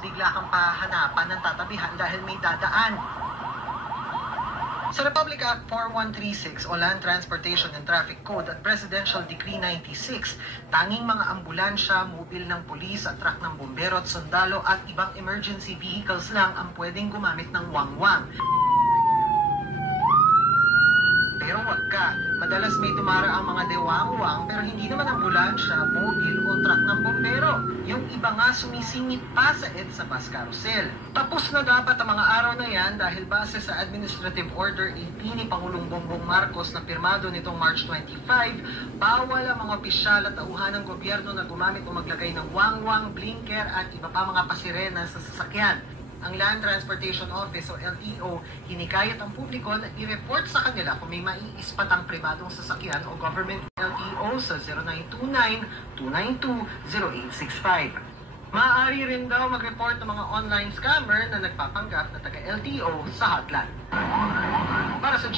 bigla kang pahanapan ng tatabihan dahil may dadaan. Sa Republic Act 4136 o Land Transportation and Traffic Code at Presidential Decree 96, tanging mga ambulansya, mobil ng pulis at truck ng bombero at sundalo at ibang emergency vehicles lang ang pwedeng gumamit ng wangwang. Pero wag ka, madalas may dumara ang mga dewangwang pero hindi naman ambulansya, mobil o truck ng bombero. Yung iba nga sumisingit pa sa EDSA bus carousel. Tapos na dapat ang mga araw na yan dahil base sa Administrative Order 18 ni Pangulong Bongbong Marcos na pirmado nitong March 25, bawal ang mga opisyal at tauhan ng gobyerno na gumamit o maglagay ng wangwang, blinker at iba pa mga pasirena sa sasakyan. Ang Land Transportation Office o LTO, hinikayat ang publiko na i-report sa kanila kung may maiispatang pribadong sasakyan o government LTO sa 0929-292-0865. Maaari rin daw mag-report ng mga online scammer na nagpapanggap na taga-LTO sa hotline. Para sa